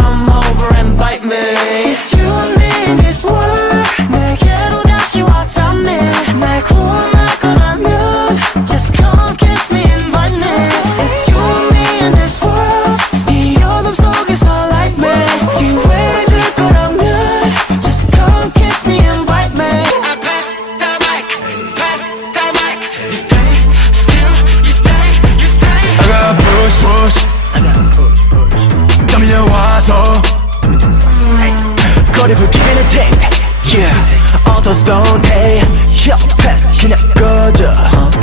come over and bite me. It's you and me in this world. 내게로 다시 와 닿네. 날 구원할 거라면 just come kiss me and bite me. It's you and me in this world. 이 어둠 속에서 light me. 기회를 줄 거라면 just come kiss me and bite me. I pass the mic, pass the mic. You stay, still, you stay, you stay. I got push push, I got push push. 떠밀려와서 거리 불키는 tape. Yeah, autos don't take. Short pass 그냥 꺼져.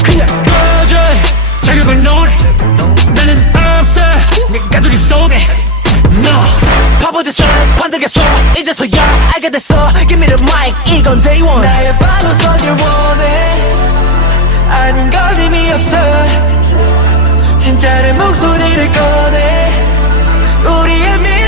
그냥 꺼져. 자격을 놓을 나는 없어. 내 가두리 속에 No. 바보짓을 관두겠어. 이제서야 알게 됐어. Give me the mic. 이건 day one. 나의 발로 서길 원해. 아닌 걸림이 없어. 진짜의 목소리를 꺼내. 우리의 미래